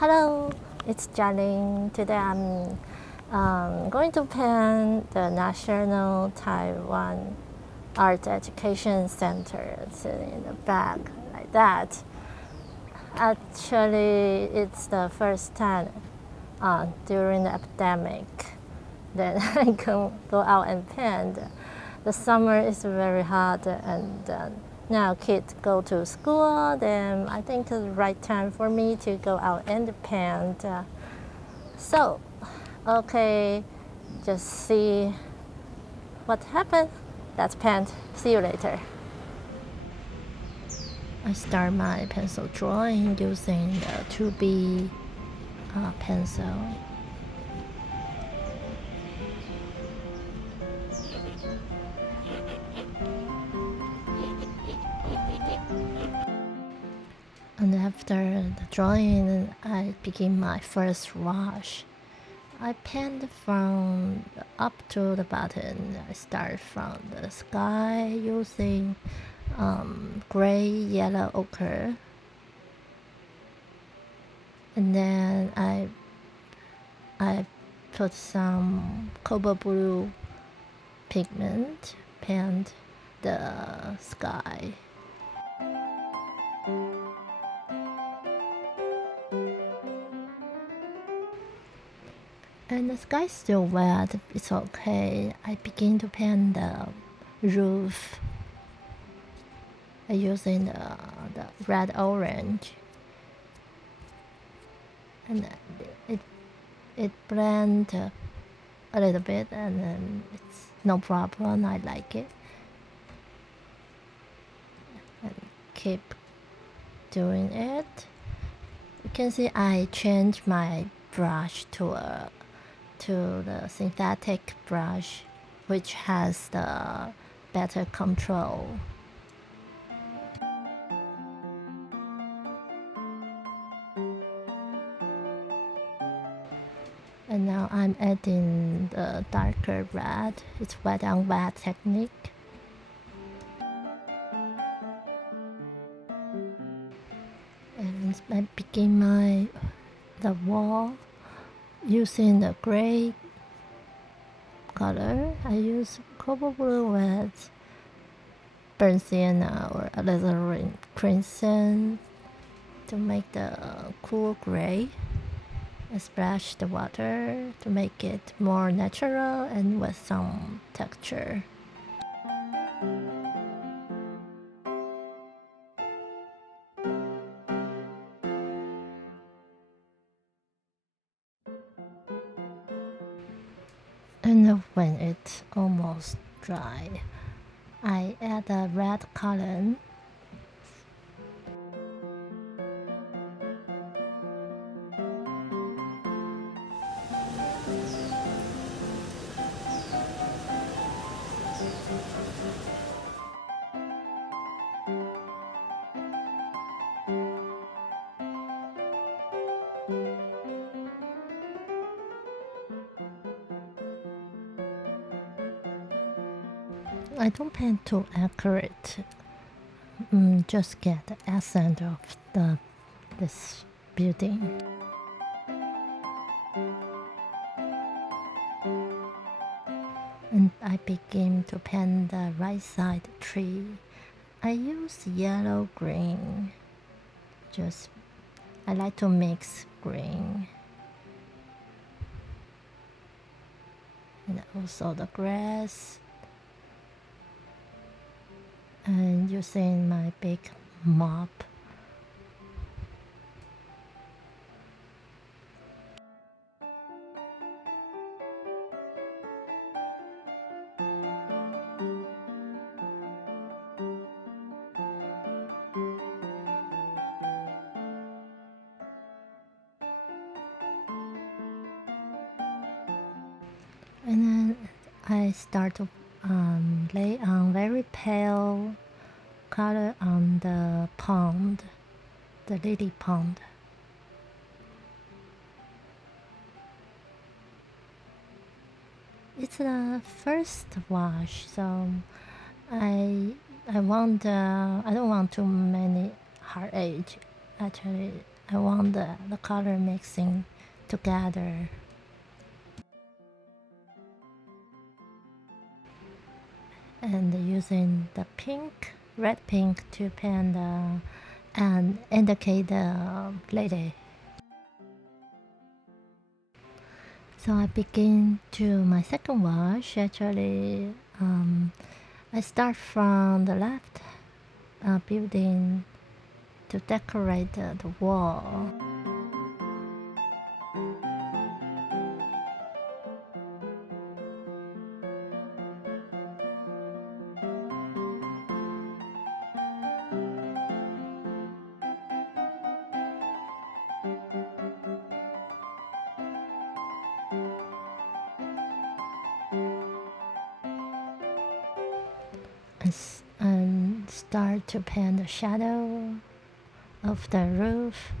Hello, it's Jialing. Today I'm going to paint the National Taiwan Art Education Center. It's in the back like that. Actually, it's the first time during the epidemic that I can go out and paint. The summer is very hot and now kids go to school, then I think it's the right time for me to go out and paint. So, okay, just see what happened. Let's paint. See you later. I start my pencil drawing using the 2B pencil. And after the drawing, I begin my first wash. I paint from up to the bottom. I start from the sky using gray, yellow, ochre. And then I put some cobalt blue pigment, paint the sky. And the sky is still wet, it's okay. I begin to paint the roof using the red orange. And it blends a little bit, and then it's no problem, I like it. And keep doing it. You can see I changed my brush to the synthetic brush, which has the better control. And now I'm adding the darker red. It's wet on wet technique. And I begin the wall using the gray color. I use cobalt blue with burnt sienna or alizarin crimson to make the cool gray. I splash the water to make it more natural and with some texture. And when it's almost dry, I add a red color. I don't paint too accurate. Just get the accent of this building. And I begin to paint the right side tree. I use yellow green. I like to mix green. And also the grass. And using my big mop. And then I start to lay on very pale color on the pond, the lily pond. It's the first wash, so I don't want too many hard edge. Actually, I want the color mixing together. And using the red pink to paint and indicate the lady. So I begin to my second wash. Actually, I start from the left building to decorate the wall. And start to paint the shadow of the roof.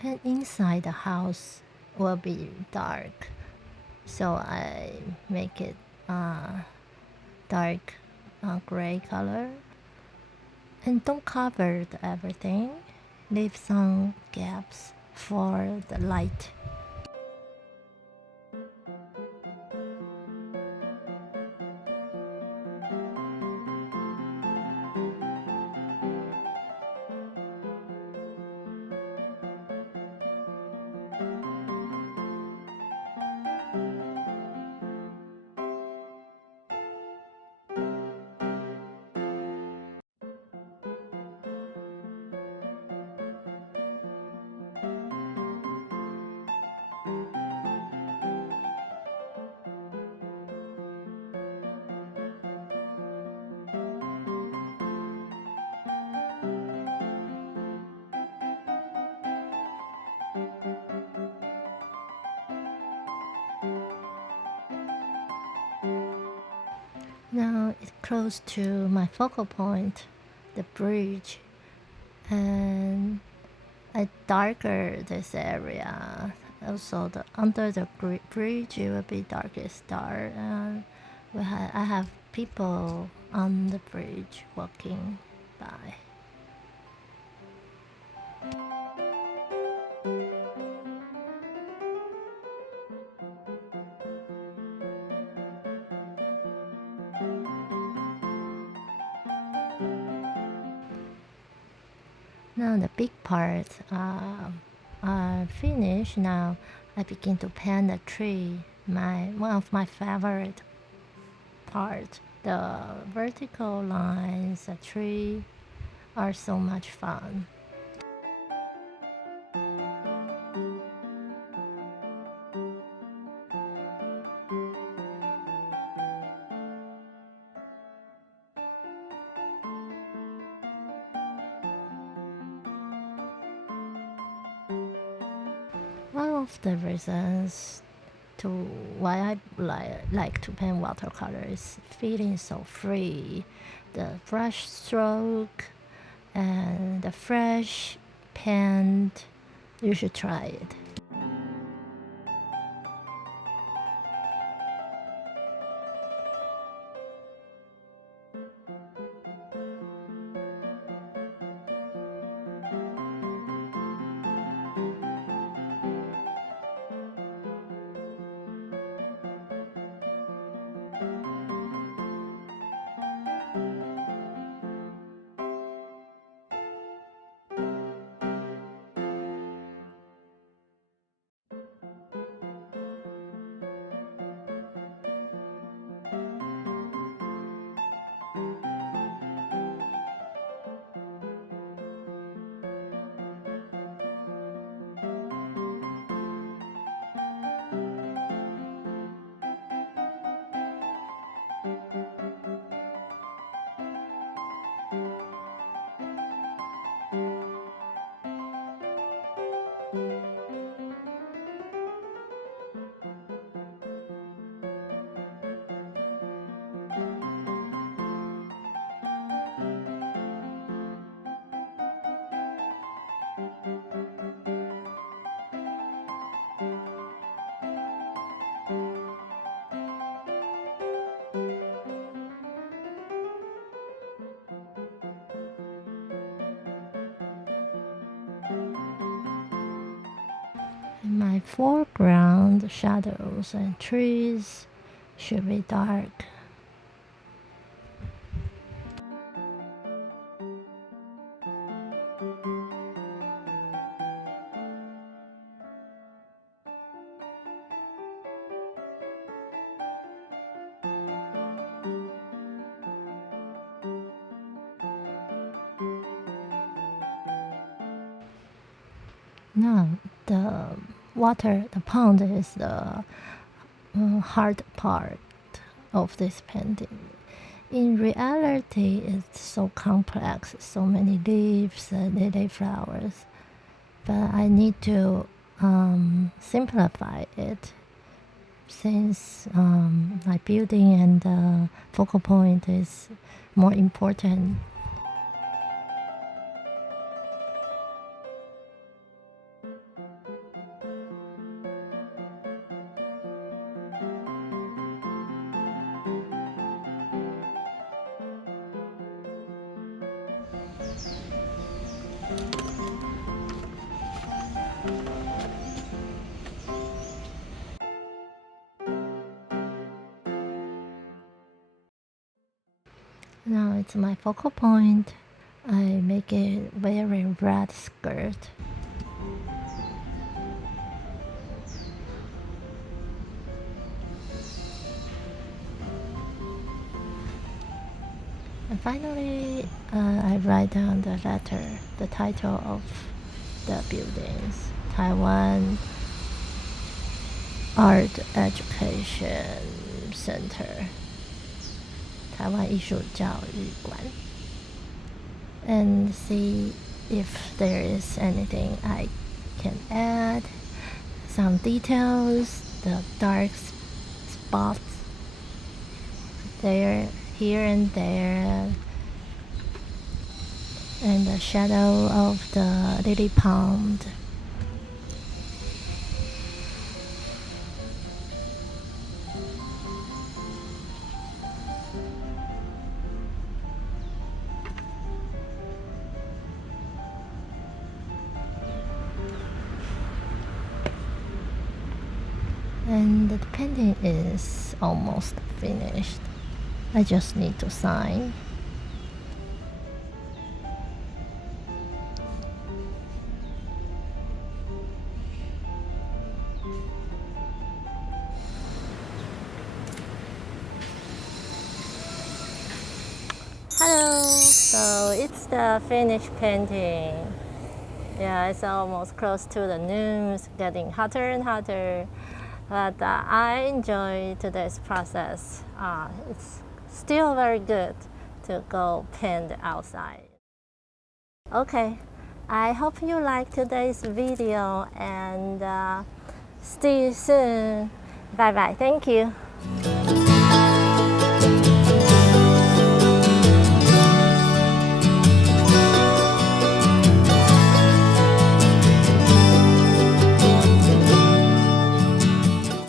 And inside the house will be dark, so I make it dark gray color, and don't cover everything, leave some gaps for the light. Now it's close to my focal point, the bridge, and I darker this area. Also, under the bridge it will be darkest dark, and I have people on the bridge walking by. Now the big part are finished. Now I begin to paint the tree. One of my favorite part. The vertical lines, the tree are so much fun. One of the reasons to why I like to paint watercolor is feeling so free, the brush stroke and the fresh paint. You should try it. foreground, shadows and trees should be dark. Now the pond is the hard part of this painting. In reality, it's so complex, so many leaves and lily flowers. But I need to simplify it since my building and the focal point is more important. Now it's my focal point. I make it very red skirt. And finally, I write down the letter, the title of the buildings, Taiwan Art Education Center, 台湾艺术教育馆, and see if there is anything I can add, some details, the dark spots there, here and there, and the shadow of the lily pond. And the painting is almost finished. I just need to sign. Hello, so it's the finished painting. Yeah, it's almost close to the noon. It's getting hotter and hotter. But I enjoy today's process. It's still very good to go paint outside. Okay, I hope you like today's video and see you soon. Bye bye. Thank you.